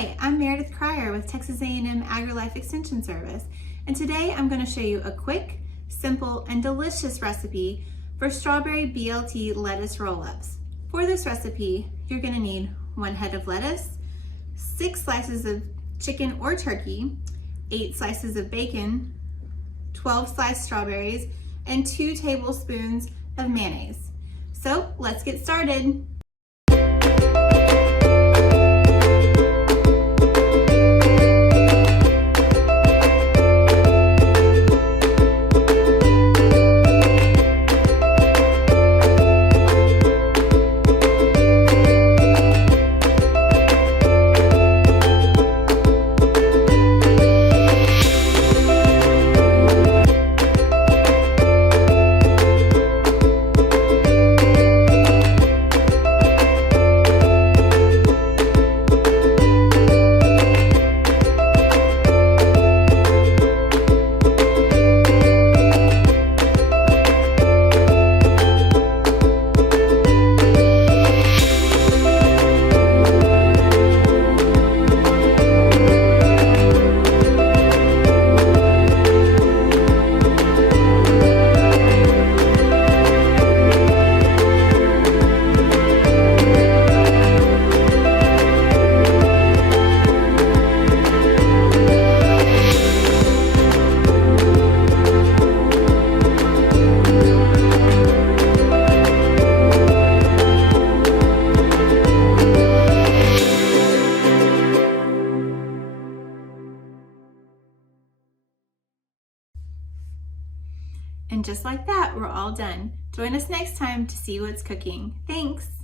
Hi, I'm Meredith Cryer with Texas A&M AgriLife Extension Service, and today I'm going to show you a quick, simple, and delicious recipe for strawberry BLT lettuce roll-ups. For this recipe, you're going to need 1 head of lettuce, 6 slices of chicken or turkey, 8 slices of bacon, 12 sliced strawberries, and 2 tablespoons of mayonnaise. So let's get started. And just like that, we're all done. Join us next time to see what's cooking. Thanks!